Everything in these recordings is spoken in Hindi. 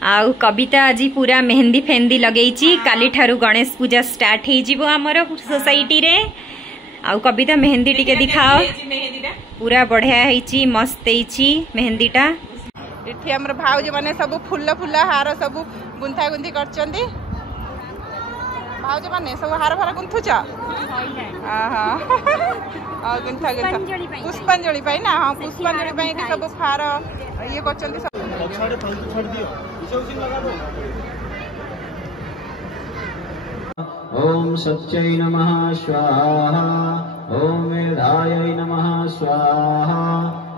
आउ कविता आज पूरा मेहंदी फेंदी लगेची काली ठारू गणेश पूजा स्टार्ट हो जीवो हमर सोसाइटी रे। आउ कविता मेहंदी टिके दिखाओ। पूरा बढ़िया होईची मस्त होईची मेहंदीटा। इठी हमर भाउज माने सब फुल्ला फुल्ला हार सब गुंथा गुंथी करचंदी। भाउज माने सब हार फार गुंथुच गुंथा गुंथा पुष्पांजलि पाई ना। हाँ पुष्पांजलि पाई सब फार ये करचंदी सब। ओम सत्यै नमः स्वाहा। ओम मेधायै नमः स्वाहा।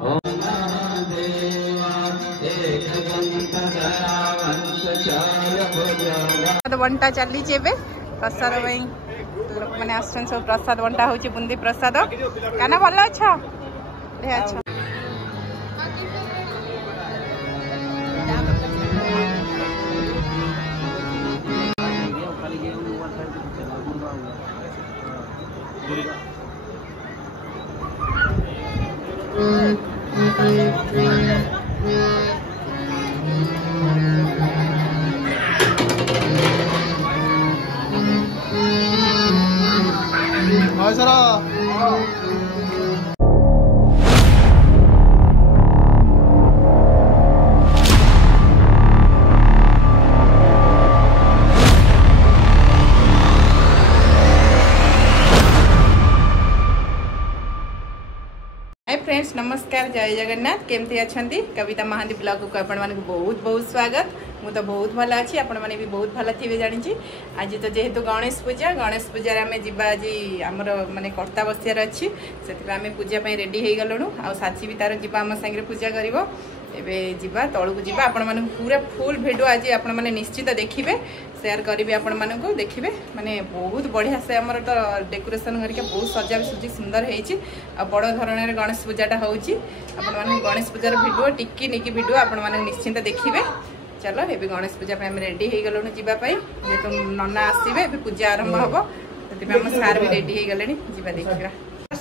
ओम बंटा चली प्रसाद लोक मैंने आसन सब प्रसाद बंटा हो बुंदी प्रसाद काना भल अच्छा अच्छा। फ्रेंड्स नमस्कार जय जगन्नाथ केमती अच्छी कविता महांती ब्लॉग को आपण मानक बहुत बहुत स्वागत। मु तो बहुत भल अच्छी आपण मैंने भी बहुत भल थे जानी। आज तो जेहेतु गणेश पूजा आम जा आज आमर माने कर्ता बसियार अच्छी से आम पूजा रेडी हो गलुणु। आ साची भी तार जीवा आम सांगे पूजा करिवो। एबे जीवा तळु को जीवा आपण माने पूरा फुल भिडियो आज आपण माने निश्चित देखिबे शेयर करिवे आपण माने को देखिबे माने बहुत बढ़िया से हमर तो डेकोरेशन करके बहुत सजा सुजी सुंदर हेची। आ बड़ धरनेर गणेश पूजाटा होउची आपण माने गणेश पूजार भिडियो टिक्की निकी भिडियो आपण माने निश्चित देखिबे। चलो एबे गणेश पूजा पे हम रेडी हो गलुनु जीवा पई जेतु नन्ना आसीबे एबे पूजा आरंभ हबो सेति पे हम सार भी रेडी हो गलेनी जीवा देखिबा।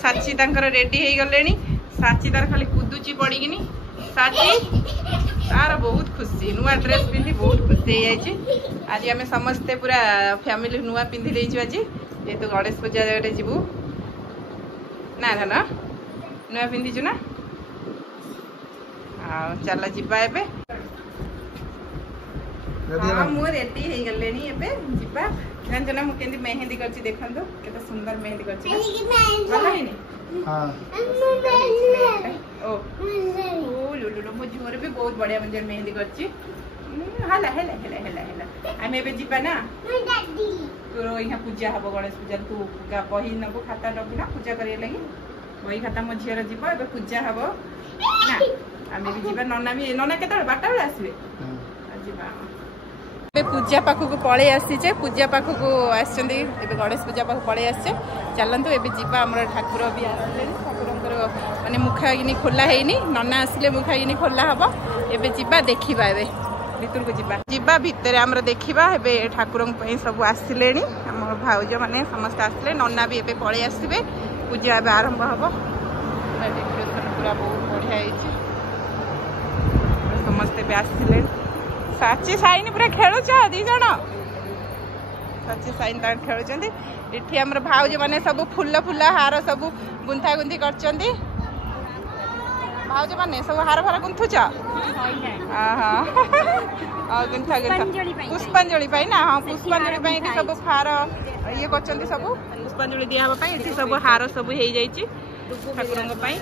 साची तांकर रेडी हो गलेनी साची तार खाली कुदुची पड़ीगिनी साची तार बहुत खुशी नुआ ड्रेस पिंधि बहुत खुशी हो जाइए। आज आम समस्ते पूरा फैमिली नुआ पिंधि देइछु आज जेतु गणेश पूजा जीवु ना ना नुआ पिंधिचु ना। चल जीवा एबे। हाँ मु रेडी हो गलेनी एबे जीवा। जान जना मु केंदी मेहंदी करछि देखंतो केते सुंदर मेहंदी करछि भलो हेनी। हां ओ लुलु मो झोर भी बहुत बढ़िया मंजर मेहंदी करछि। हला हला हला हला हला आमे एबे जीवा ना तो यहाँ पूजा हबो गणेश पूजा तू बही नबो खाता नबो ना पूजा करिए लगी बही खाता मो झियर जीव एबे पूजा हबो ना। आमे भी जीवा नन्ना भी नन्ना केते बाटा बेला आसीबे जीवा। एबे पूजा पाखु को पळे आसीचे पूजा पाखु को आछंदी एबे गणेश पूजा पाखु पळे आछे। चलंतु एबे जीवा हमर ठाकुर भी आछले ठाकुरंकर माने मुखागिनी खोला हेनी नन्ना आसले मुखागिनी खोला हबो एबे जीवा देखिबा एबे भितर को जीवा जीवा भितर हमर देखिबा एबे ठाकुरंक पई सब आसिलेनी हमर भाउज माने समस्त आसले नन्ना भी एबे पळे आसीबे पूजा एबे आरंभ हबो। डेकोरेशन पूरा बहुत बढ़िया हेची समस्त एबे आसिले साची साइन पूरा खेलुछ दी जण साची साइन ता खेलुचंदी। इठी हमर भाउज माने सब फुल्ला फुल्ला हार सब गुंथा गुंथी करचंदी। भाउज माने सब हार फार गुंथुच गुंथा गुंथा पुष्पांजलि पाई ना। हाँ पुष्पांजलि पाई सब फार ये करचंदी सब पुष्पांजलि दिया हबा पाई इठी सब हार सब हेई जाईची ठाकुरंग पाई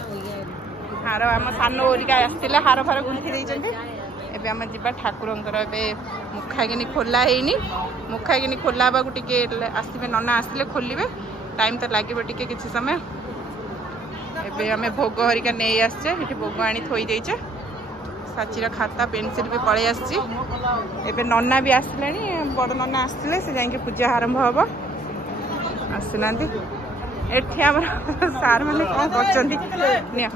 हार आम सान ओरिका आस्तिला हार फार गुंथी देइचंदी। एबे हम जीवा ठाकुरंकर एबे मुखागिनी खोला हेनी मुखागिनी खोला हबा को टिके आसीबे नन्ना आसले खोलिबे टाइम तो लागिबे टिके किछि समय। एबे हमें भोग हरिका नै आछे एठी भोग आनी थोई देइछे साचीर खाता पेंसिल भी पळे आछी। एबे नन्ना भी आसलेनी बड़ नन्ना आसले से जाके पूजा आरंभ हबो आसनांती एठी हमर सार माने कोन करचंदी निया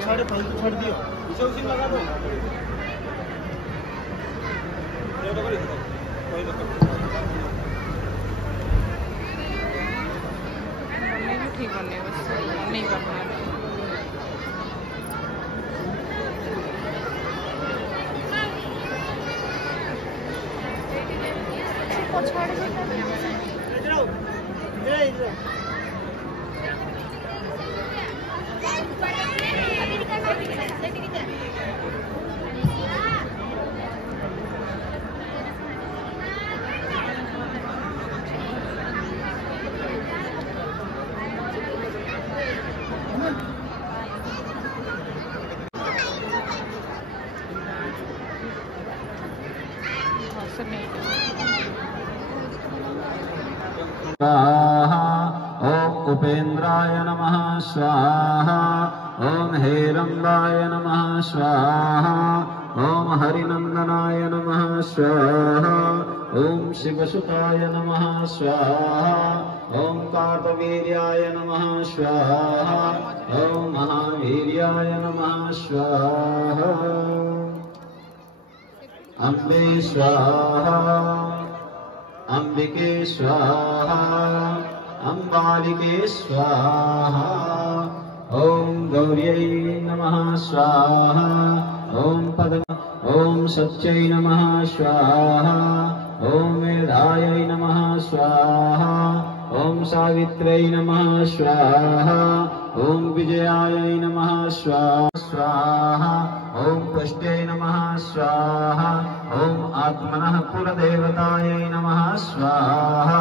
छोड़ दियो इसे उसी लगा दो ठीक बने बस नहीं करना स्वाहा ओम उपेन्द्राय नमः स्वाहा ओम हेरंबाय नमः स्वाहा ओम हरिनंदनाय नमः स्वाहा ओम शिवसुताय नमः स्वाहा ओम कार्तवीर्याय नमः स्वाहा ओम महावीर्याय नमः स्वाहा अम्बे स्वाहा अंबिके स्वाहा अंबालिके स्वाहा ओम गौर्यै नमः स्वाहा ओम पद्म ओम सत्यै नमः स्वाहा ओम मेधायै नमः स्वाहा ओम सावित्र्यै नमः स्वाहा ओम विजयायै नमः स्वाहा ओम पुष्ट्यै नमः स्वाहा ओम आत्मनः कुलदेवतायै नमः स्वाहा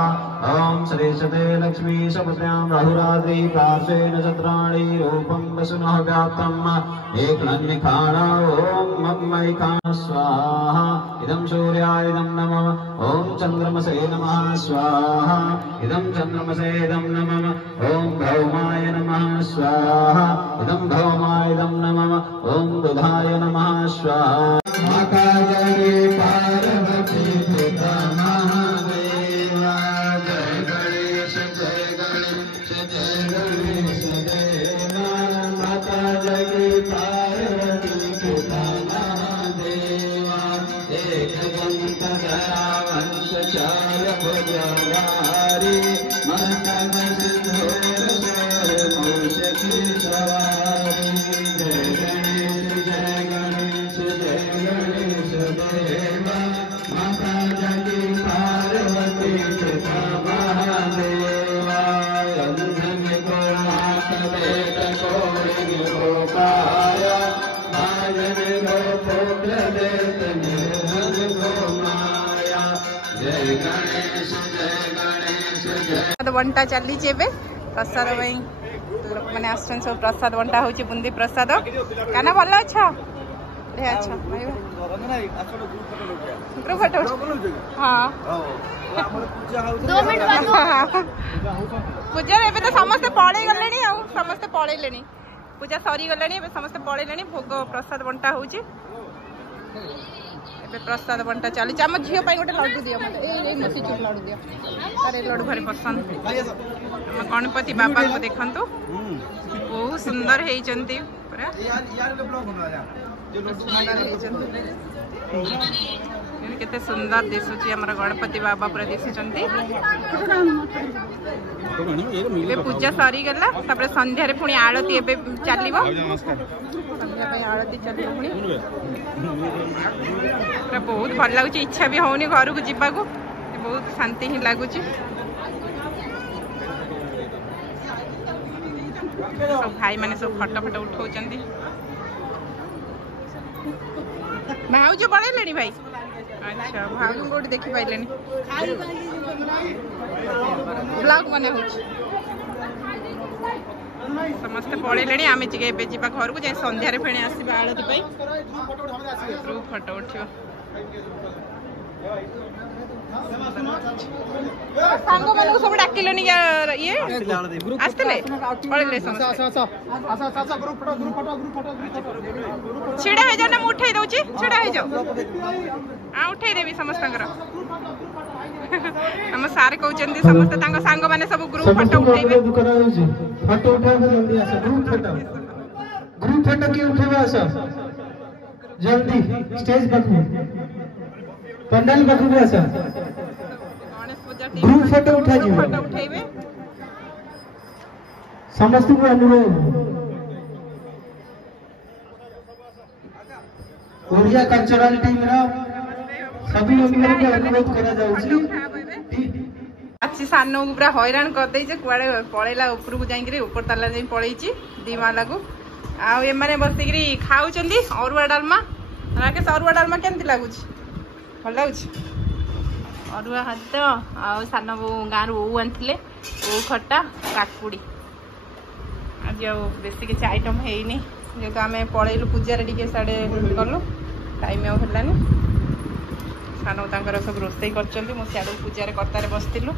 ओम श्रेषते लक्ष्मी सपुत्र्यां राहुरात्रि पार्श्वे नक्षत्राणि रूपं वसुनः व्याप्तम् एकनन्निखाणा ओम मम्मैका स्वाहा इदं सूर्याय इदं नमः ओम चन्द्रमसे नमः स्वाहा इदं चन्द्रमसे इदं नमः ओम भौमाय नमः स्वाहा इदं भौमाय इदं नमः ओम बुधाय नमः स्वाहा माता जय पार्वती पिता महादेवा जय गणेश देवा माता जय पार्वती पिता महादेवा एक दंत दयावंत चार भुजवारी मस्तक सिंधूर सोर मूषकी सवारी जय गणेश देवा माता जगी पार्वती पिता महादेवा अंधन को हाथ देत कोड़िन को पाया भाजन को पुत्र देत निर्धन को माया जय गणेश बंटा चली प्रसाद भाई लोक मैंने आसन सब प्रसाद बंटा हो बुंदी प्रसाद काना भल अच्छा अच्छा ग्रुप फोटो हाँ पूजा एबे तो समस्ते पड़े गले समस्ते पड़े पूजा सरी गले समस्ते पड़े भोग प्रसाद बंटा हो प्रसाद बंटा चली आम झील गोटे लड्डू दियो मत लड्डू दियो अरे लड्डू भारी पसंद गणपति बाबा को देखंतु बहुत सुंदर होती केते सुंदर दिशुची हमर गणपति बाबा पूरा दिशुचंती पूजा सरी गला तापर संध्या रे पुणी आरती एबे चलिबो संध्या पे आरती चलिबो पुणी पूरा बहुत भल लागुची इच्छा भी होनी घर को जीवा को बहुत शांति ही लगुची सब भाई माने सब फोटो फोटो उठाउचंती भाउज पड़े भाई अच्छा भाउज गोटे देखी पाइले ब्लॉग बने हो समस्ते पड़े आम जी घर को जाए संध्यारे फेणे आसवा आलती ग्रुप फोटो उठियो सांग मान सब डाकिलनि ये आसते छिड़ा हो जाओ ना मुझे उठे दौची छिड़ा हो जाओ हाँ उठे देवी समस्त आम सार कहते समस्त सांग मैंने सब ग्रुप फोटो उठे ग्रुप फोटो किए उठेबा आस जल्दी स्टेज पाखु पंडाल पाखु आस गणेश पूजा ग्रुप फोटो उठा जीव फोटो उठेबे समस्त को अनुरोध ओडिया कल्चरल टीम रा सभी मेंबर को अनुरोध करा जाउची अच्छी सानो को पूरा हैरान कर दे कुआड़े पड़ेला ऊपर को जाई ऊपर ताला जाई पड़ेची दी माला को आ ए माने बसिकरी खाउचंदी अरुआ डालमा राकेश अरुआ डालमा केमती लागुची भल लागुची अरुआ हाथ आ सानो गाँव बो आनथिले ओ खट्टा काकुड़ी आज बेसी किसी आइटम हैनी जेहेतु आम पलैलु पूजार टे साढ़े गलु टाइम आनी सानो तांकर सब रोषे कर पूजार कर्तार बसलु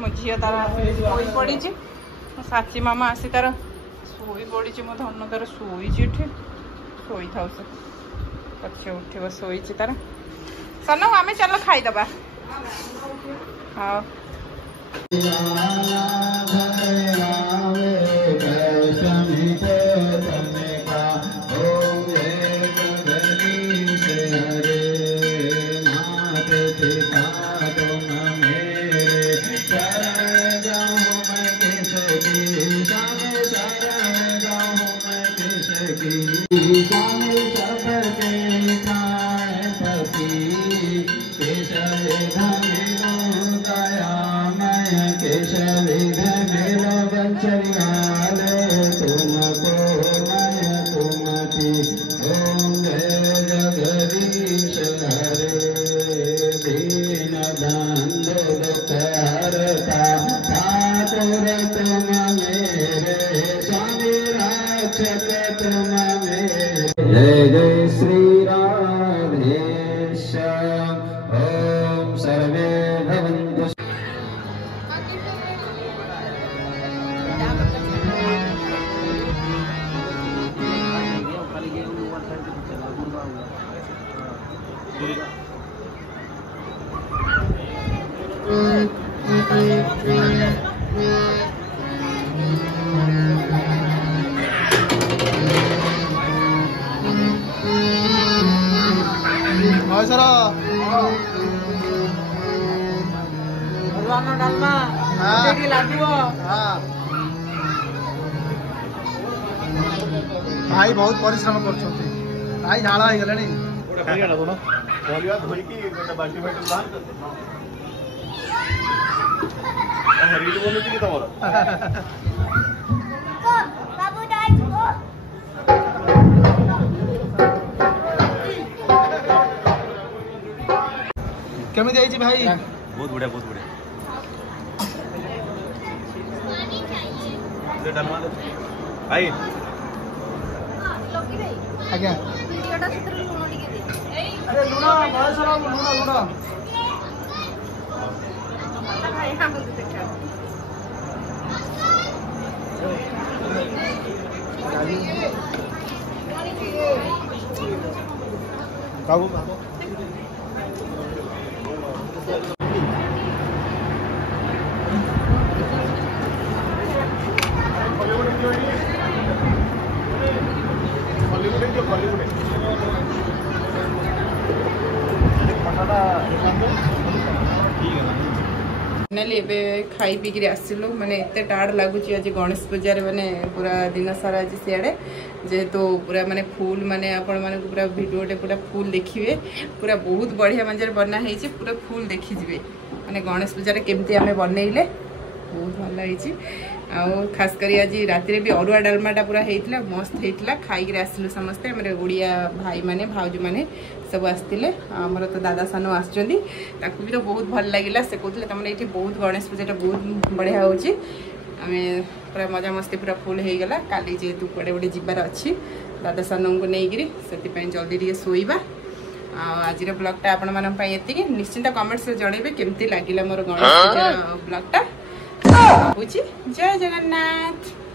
मो झी तार शोई पड़ी मो साची मामा आसी तार शोई पड़ी मो धन तार शोई शोई था से पचे उठ शोई तार सानो आम चलो खाईदबा हाँ जय जय श्री राधेश ओम सर्वे भवन्तु डालमा भाई बहुत परिश्रम कर भाई झाड़ा हो गले केमी जाइए भाई बहुत बढ़िया बहुत बढ़िया भाई आज्ञा अरे लुणा बयस लुणा लुणा बाबू बाबू खाई पी आसलु माने एते टाड़ लगुच आज गणेश पूजार माने पूरा दिन सारा आज सियाड़े जेहेतु पूरा माने फुल माने आपण माने पूरा वीडियोटे पूरा फुल देखिए पूरा बहुत बढ़िया मजार बना है पूरा फुल देखी जे माने गणेश पूजार केमती आम बनइले बहुत भल है खास कर आज रात भी अरुआ डालमाटा पूरा होता मस्त होता खाई आसलु समस्ते ओडिया भाई माने भाउज माने सब आसते आमर तो दादा सानो आसुँच भी तो बहुत भल लगे से कहते तुम ये बहुत गणेश पूजा बहुत बढ़िया होची आमे पूरा मजा मस्ती पूरा फुल हो गला काली जेहेतु कड़े गोटे जीवार अच्छी दादा सानों को नहीं से जल्दी टे शोवा आज ब्लॉगटा आपण मानी निश्चिंत कमेंट्स जनइबे केमती लगिला मोर गणेश पूजा ब्लॉगटा जय जगन्नाथ।